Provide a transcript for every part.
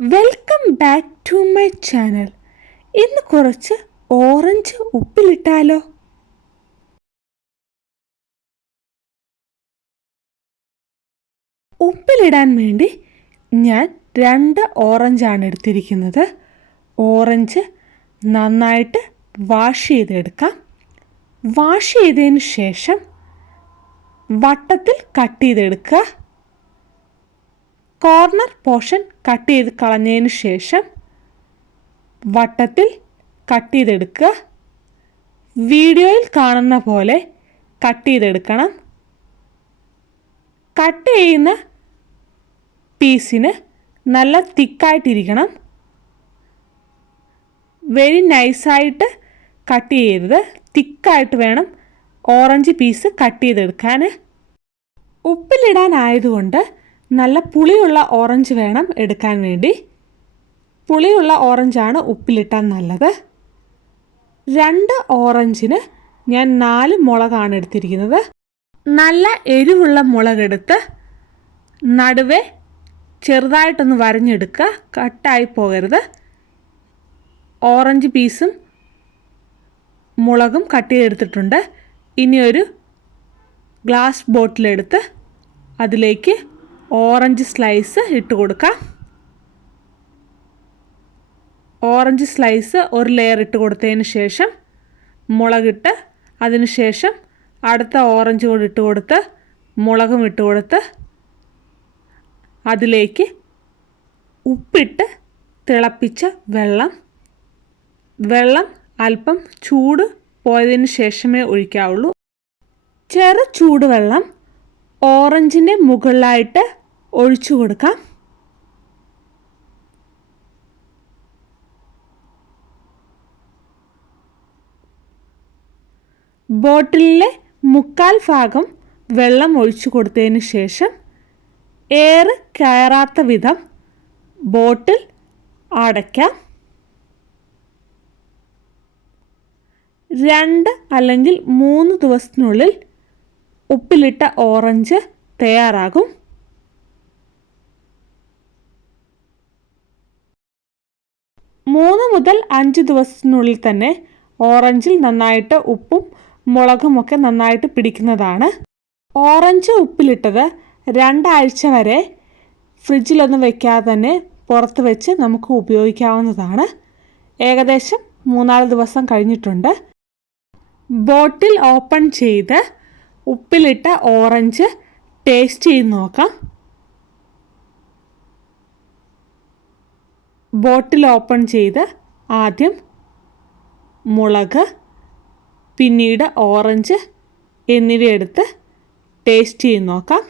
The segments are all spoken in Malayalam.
Welcome back to my channel ഇന്ന് കുറച്ച് ഓറഞ്ച് ഉപ്പിലിട്ടാലോ? ഉപ്പിലിടാൻ വേണ്ടി ഞാൻ രണ്ട് ഓറഞ്ചാണ് എടുത്തിരിക്കുന്നത്. ഓറഞ്ച് നന്നായിട്ട് വാഷ് ചെയ്തെടുക്കാം. വാഷ് ചെയ്തതിന് ശേഷം വട്ടത്തിൽ കട്ട് ചെയ്തെടുക്കുക. കോർണർ പോർഷൻ കട്ട് ചെയ്ത് കളഞ്ഞതിന് ശേഷം വട്ടത്തിൽ കട്ട് ചെയ്തെടുക്കുക. വീഡിയോയിൽ കാണുന്ന പോലെ കട്ട് ചെയ്തെടുക്കണം. കട്ട് ചെയ്യുന്ന പീസിന് നല്ല തിക്കായിട്ടിരിക്കണം. വെരി നൈസായിട്ട് കട്ട് ചെയ്യരുത്. തിക്കായിട്ട് വേണം ഓറഞ്ച് പീസ് കട്ട് ചെയ്തെടുക്കാൻ. ഉപ്പിലിടാനായതുകൊണ്ട് നല്ല പുളിയുള്ള ഓറഞ്ച് വേണം എടുക്കാൻ വേണ്ടി. പുളിയുള്ള ഓറഞ്ചാണ് ഉപ്പിലിട്ടാൻ നല്ലത്. രണ്ട് ഓറഞ്ചിന് ഞാൻ നാല് മുളകാണ് എടുത്തിരിക്കുന്നത്. നല്ല എരിവുള്ള മുളകെടുത്ത് നടുവേ ചെറുതായിട്ടൊന്ന് വരഞ്ഞെടുക്കുക കട്ടായി പോകരുത്. ഓറഞ്ച് പീസും മുളകും കട്ട് ചെയ്തെടുത്തിട്ടുണ്ട്. ഇനി ഒരു ഗ്ലാസ് ബോട്ടിലെടുത്ത് അതിലേക്ക് ഓറഞ്ച് സ്ലൈസ് ഇട്ട് കൊടുക്കാം. ഓറഞ്ച് സ്ലൈസ് ഒരു ലെയർ ഇട്ട് കൊടുത്തതിന് ശേഷം മുളകിട്ട് അതിന് ശേഷം അടുത്ത ഓറഞ്ച് കൂടി ഇട്ട് കൊടുത്ത് മുളകും ഇട്ട് കൊടുത്ത് അതിലേക്ക് ഉപ്പിട്ട് തിളപ്പിച്ച വെള്ളം. വെള്ളം അല്പം ചൂട് പോയതിന് ശേഷമേ ഒഴിക്കാവുള്ളൂ. ചെറു ചൂടുവെള്ളം ഓറഞ്ചിന്റെ മുകളിലായിട്ട് ഒഴിച്ചു കൊടുക്കാം. ബോട്ടിലിലെ മുക്കാൽ ഭാഗം വെള്ളം ഒഴിച്ചു കൊടുത്തതിന് ശേഷം എയർ കയറാത്ത വിധം ബോട്ടിൽ അടയ്ക്കാം. രണ്ട് അല്ലെങ്കിൽ മൂന്ന് ദിവസത്തിനുള്ളിൽ ഉപ്പിലിട്ട ഓറഞ്ച് തയ്യാറാകും മൂന്ന് മുതൽ അഞ്ച് ദിവസത്തിനുള്ളിൽ തന്നെ ഓറഞ്ചിൽ നന്നായിട്ട് ഉപ്പും മുളകുമൊക്കെ നന്നായിട്ട് പിടിക്കുന്നതാണ്. ഓറഞ്ച് ഉപ്പിലിട്ടത് രണ്ടാഴ്ച വരെ ഫ്രിഡ്ജിലൊന്നും വെക്കാതെ തന്നെ പുറത്ത് വെച്ച് നമുക്ക് ഉപയോഗിക്കാവുന്നതാണ്. ഏകദേശം മൂന്നാൽ ദിവസം കഴിഞ്ഞിട്ടുണ്ട്. ബോട്ടിൽ ഓപ്പൺ ചെയ്ത് ഉപ്പിലിട്ട ഓറഞ്ച് ടേസ്റ്റ് ചെയ്ത് നോക്കാം. ബോട്ടിൽ ഓപ്പൺ ചെയ്ത് ആദ്യം മുളക് പിന്നീട് ഓറഞ്ച് എന്നിവയെടുത്ത് ടേസ്റ്റ് ചെയ്ത് നോക്കാം.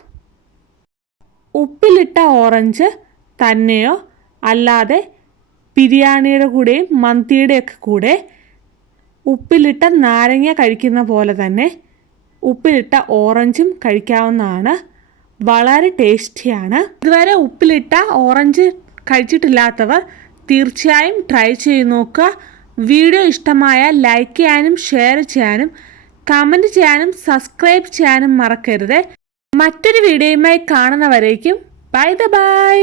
ഉപ്പിലിട്ട ഓറഞ്ച് തന്നെയോ അല്ലാതെ ബിരിയാണിയുടെ കൂടെയും മന്തിയുടെയൊക്കെ കൂടെ ഉപ്പിലിട്ട നാരങ്ങ കഴിക്കുന്ന പോലെ തന്നെ ഉപ്പിലിട്ട ഓറഞ്ചും കഴിക്കാവുന്നതാണ്. വളരെ ടേസ്റ്റിയാണ് ഇതുവരെ ഉപ്പിലിട്ട ഓറഞ്ച് കഴിച്ചിട്ടില്ലാത്തവർ തീർച്ചയായും ട്രൈ ചെയ്ത് നോക്കുക. വീഡിയോ ഇഷ്ടമായ ലൈക്ക് ചെയ്യാനും ഷെയർ ചെയ്യാനും കമന്റ് ചെയ്യാനും സബ്സ്ക്രൈബ് ചെയ്യാനും മറക്കരുത്. മറ്റൊരു വീഡിയോയുമായി കാണുന്നവരേക്കും ബൈ ദ ബൈ